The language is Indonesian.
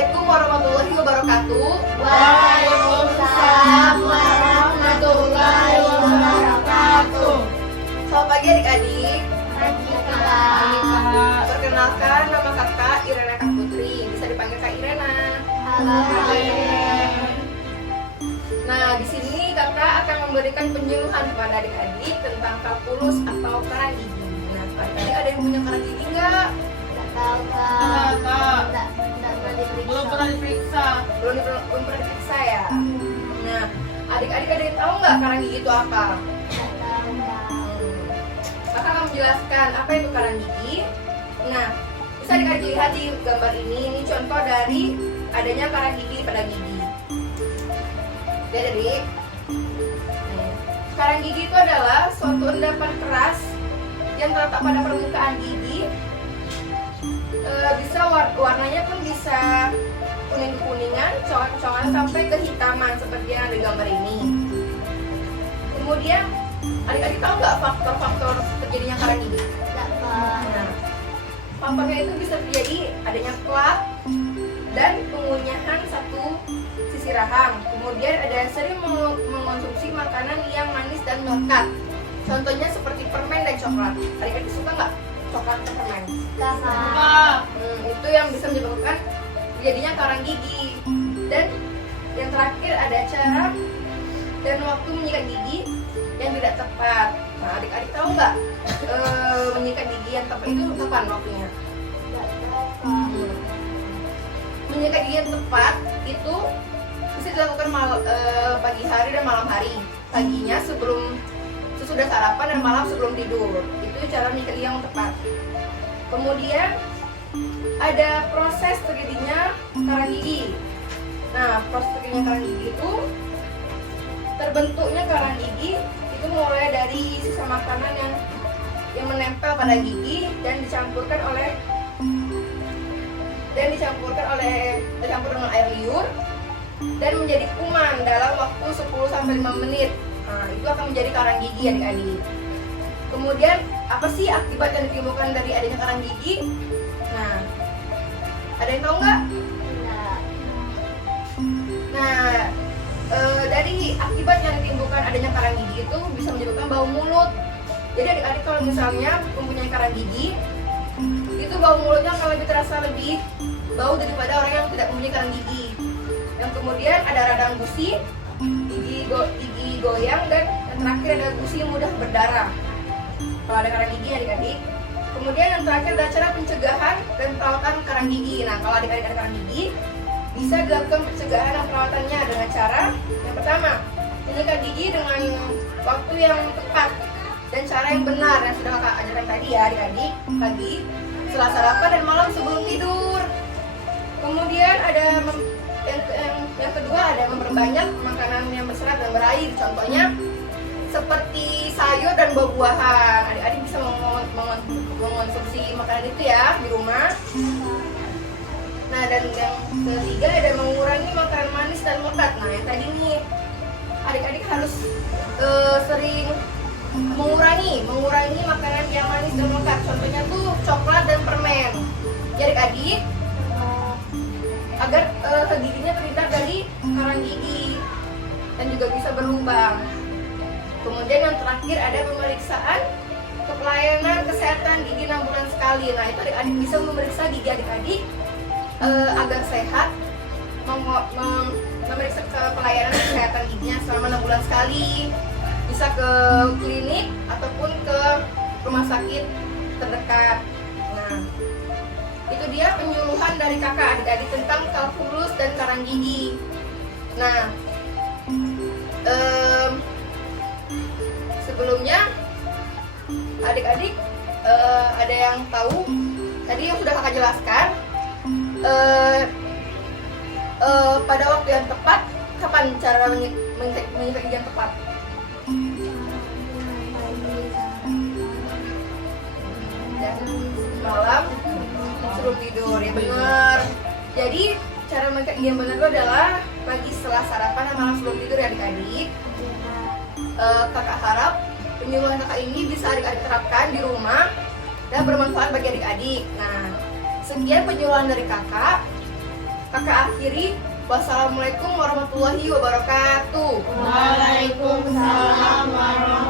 Assalamualaikum warahmatullahi wabarakatuh. Waalaikumsalam warahmatullahi wabarakatuh. Selamat pagi adik-adik. Pagi Kak. Perkenalkan, nama kakak Irena Kak Putri. Bisa dipanggil Kak Irena. Halo Kak. Nah, di sini kakak akan memberikan penyuluhan kepada adik-adik tentang kalkulus atau karang gigi. Nah, adik-adik ada yang punya karang gigi nggak? Nggak tahu Kak. Nggak, Kak. Nggak pernah diperiksa. Belum pernah diperiksa. Belum pernah diperiksa ya? Nah, adik-adik ada yang tahu nggak karang gigi itu apa? Nggak tahu Kak. Kakak akan menjelaskan apa itu karang gigi. Nah, bisa adik-adik lihat di gambar ini. Ini contoh dari adanya karang gigi pada gigi. Lihat adik. Karang gigi itu adalah suatu endapan keras yang terletak pada permukaan gigi. Bisa warnanya pun bisa kuning-kuningan, corak-corak sampai kehitaman seperti yang ada di gambar ini. Kemudian adik-adik tahu nggak faktor-faktor terjadinya karang gigi? Nggak Kak. Nah, faktornya itu bisa terjadi adanya plak dan pengunyahan satu sisi rahang. Kemudian ada sering mengonsumsi makanan yang manis dan melekat. Contohnya seperti permen dan coklat. Adik-adik suka nggak coklat atau permen? Kak. Kak. Itu yang bisa menyebabkan jadinya karang gigi. Dan yang terakhir ada cara dan waktu menyikat gigi yang tidak tepat. Nah, adik-adik tahu nggak menyikat gigi yang tepat itu kapan waktunya? Nggak tahu Kak. Menyikat gigi yang tepat itu bisa dilakukan pagi hari dan malam hari. Paginya sebelum sesudah sarapan dan malam sebelum tidur. Itu cara menyikat gigi yang tepat. Kemudian ada proses terjadinya karang gigi. Nah, proses terjadinya karang gigi itu terbentuknya karang gigi itu mulai dari sisa makanan yang menempel pada gigi dan dicampur dengan air liur dan menjadi kuman dalam waktu 10-5 menit. Nah, itu akan menjadi karang gigi adik-adik. Kemudian apa sih akibat yang ditimbulkan dari adanya karang gigi? Nah, ada yang tahu nggak? Nggak. Nah, dari akibat yang ditimbulkan adanya karang gigi itu bisa menyebabkan bau mulut. Jadi adik-adik kalau misalnya mempunyai karang gigi, itu bau mulutnya akan lebih terasa lebih bau daripada orang yang tidak mempunyai karang gigi. Yang kemudian ada radang gusi, gigi goyang, dan yang terakhir ada gusi mudah berdarah. Kalau ada karang gigi adik-adik. Kemudian yang terakhir adalah cara pencegahan dan perawatan karang gigi. Nah, kalau adik-adik ada karang gigi, bisa dilakukan pencegahan dan perawatannya dengan cara yang pertama, menyikat gigi dengan waktu yang tepat dan cara yang benar yang sudah kakak ajarkan tadi ya adik-adik, pagi, setelah sarapan dan malam sebelum tidur. Kemudian ada yang kedua ada memperbanyak makanan yang berserat dan berair. Contohnya seperti sayur dan buah-buahan. Adik-adik bisa mengonsumsi makanan itu ya di rumah. Nah, dan yang ketiga ada mengurangi makanan manis dan melekat. Nah, yang tadi nih adik-adik harus sering mengurangi makanan yang manis dan melekat. Contohnya tuh coklat dan permen. Ya adik-adik, agar giginya terhindar dari karang gigi dan juga bisa berlubang. Kemudian yang terakhir ada pemeriksaan pelayanan kesehatan gigi 6 bulan sekali. Nah, itu adik-adik bisa memeriksa gigi adik-adik agar sehat, memeriksa pelayanan kesehatan giginya selama 6 bulan sekali. Bisa ke klinik ataupun ke rumah sakit terdekat. Nah, itu dia penyuluhan dari kakak adik-adik tentang kalkulus dan karang gigi. Nah, sebelumnya adik-adik ada yang tahu tadi yang sudah kakak jelaskan pada waktu yang tepat kapan cara menyikat gigi yang tepat? Dan malam sebelum tidur ya benar. Jadi cara menyikat gigi yang benar itu adalah pagi setelah sarapan dan malam sebelum tidur ya adik-adik. Kakak harap penyuluhan kakak ini bisa adik-adik terapkan di rumah dan bermanfaat bagi adik-adik. Nah, sekian penyuluhan dari kakak. Kakak akhiri, wassalamualaikum warahmatullahi wabarakatuh. Waalaikumsalam warahmatullahi